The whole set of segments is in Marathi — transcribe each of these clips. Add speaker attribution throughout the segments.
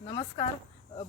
Speaker 1: नमस्कार.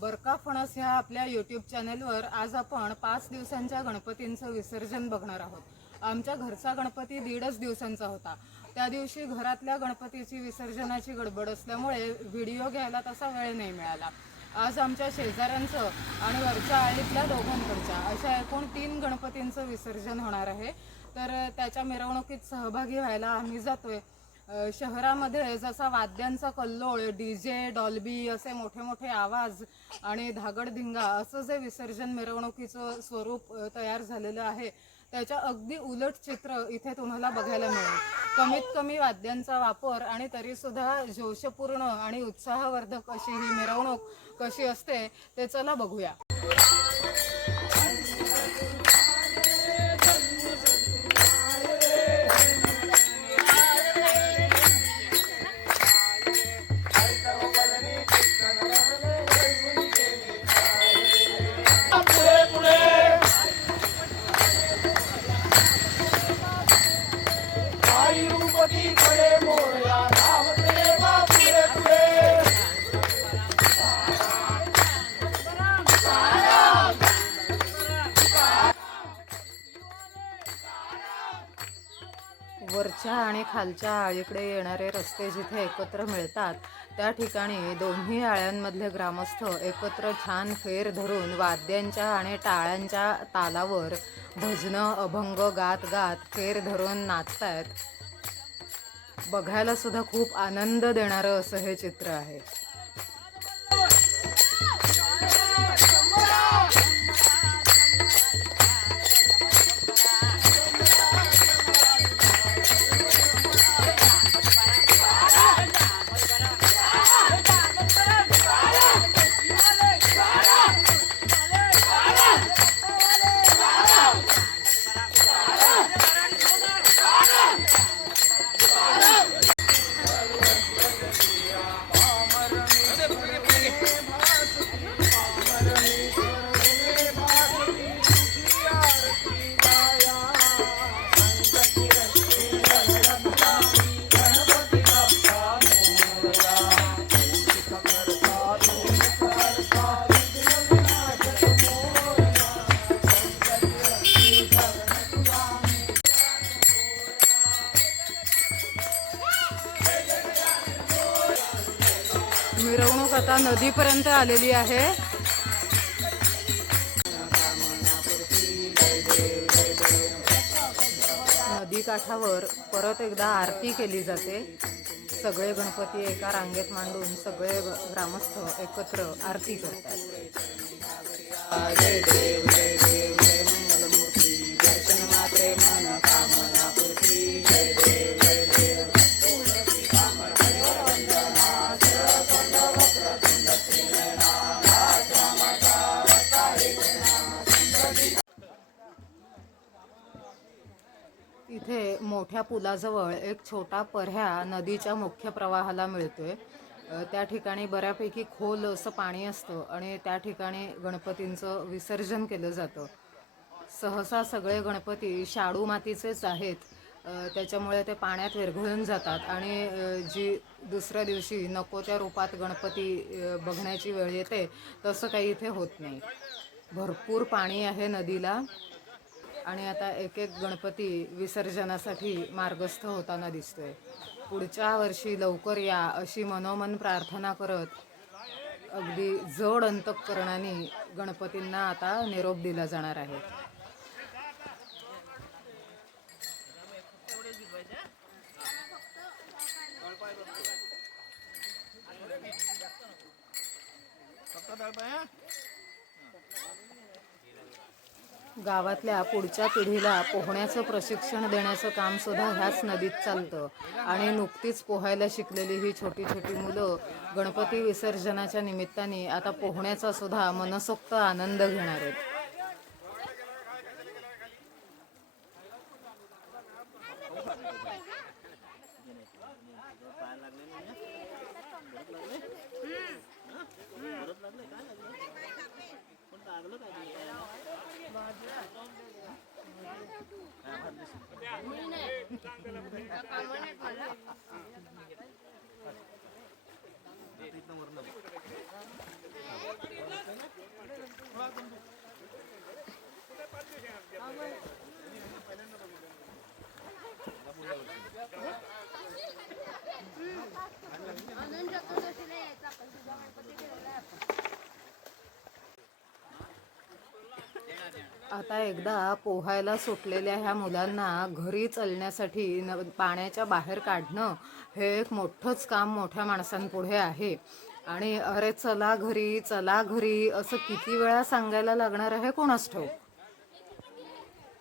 Speaker 1: बरका फणस ह्या आपल्या यूट्यूब चॅनेलवर आज आपण पाच दिवसांच्या गणपतींचं विसर्जन बघणार आहोत. आमच्या घरचा गणपती दीडच दिवसांचा होता. त्या दिवशी घरातल्या गणपतीची विसर्जनाची गडबड असल्यामुळे व्हिडिओ घ्यायला तसा वेळ नाही मिळाला. आज आमच्या शेजाऱ्यांचं आणि वरच्या आळीतल्या दोघांकडच्या अशा एकूण तीन गणपतींचं विसर्जन होणार आहे. तर त्याच्या मिरवणुकीत सहभागी व्हायला आम्ही जातोय. शहरामध्ये जसा वाद्यांचा कल्लोळ डी जे डॉल्बी असे मोठे मोठे आवाज आणि धागडधिंगा असं जे विसर्जन मिरवणुकीचं स्वरूप तयार झालेलं आहे त्याच्या अगदी उलट चित्र इथे तुम्हाला बघायला मिळेल. कमीत कमी वाद्यांचा वापर आणि तरीसुद्धा जोशपूर्ण आणि उत्साहवर्धक अशी ही मिरवणूक कशी असते ते चला बघूया. खालच्या इकडे येणारे रस्ते जिथे एकत्र मिळतात त्या ठिकाणी दोन्ही आळ्यांमधले ग्रामस्थ एकत्र छान फेर धरून वाद्यांच्या आणि टाळ्यांच्या तालावर भजनं अभंग गात गात फेर धरून नाचतायत. बघायला सुद्धा खूप आनंद देणारं असं हे चित्र आहे. मिरवणूक आता नदीपर्यंत आलेली आहे. नदी काठावर परत एकदा आरती केली जाते. सगळे गणपती एका रांगेत मांडून सगळे ग्रामस्थ एकत्र आरती करतात. इथे मोठ्या पुलाजवळ एक छोटा पर्ह्या नदीच्या मुख्य प्रवाहाला मिळतोय. त्या ठिकाणी बऱ्यापैकी खोल असं पाणी असतं आणि त्या ठिकाणी गणपतींचं विसर्जन केलं जातं. सहसा सगळे गणपती शाडू मातीचेच आहेत. त्याच्यामुळे ते पाण्यात विरघळून जातात आणि जी दुसऱ्या दिवशी नको त्या रूपात गणपती बघण्याची वेळ येते तसं काही इथे होत नाही. भरपूर पाणी आहे नदीला. आणि आता एक एक गणपती विसर्जनासाठी मार्गस्थ होताना दिसतोय. पुढच्या वर्षी लवकर या अशी मनोमन प्रार्थना करत अगदी जड अंतकरणाने गणपतींना आता निरोप दिला जाणार आहे. गावातल्या पुढच्या पिढीला पोहण्याचं प्रशिक्षण देण्याचं काम सुद्धा ह्याच नदीत चालतं. आणि नुकतीच पोहायला शिकलेली ही छोटी छोटी मुलं गणपती विसर्जनाच्या निमित्ताने आता पोहण्याचा सुद्धा मनसोक्त आनंद घेणार आहेत. आम्ही आता एकदा पोहायला सुटलेल्या ह्या मुलांना घरी चलण्यासाठी न पाण्याच्या बाहेर काढणं हे एक मोठंच काम मोठ्या माणसांपुढे आहे. आणि अरे चला घरी चला घरी असं किती वेळा सांगायला लागणार आहे कोणास ठाऊक?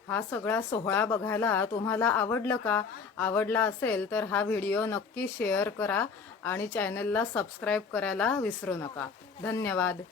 Speaker 1: हा सगळा सोहळा बघायला तुम्हाला आवडलं का? आवडला असेल तर हा व्हिडिओ नक्की शेअर करा आणि चॅनलला सबस्क्राईब करायला विसरू नका. धन्यवाद.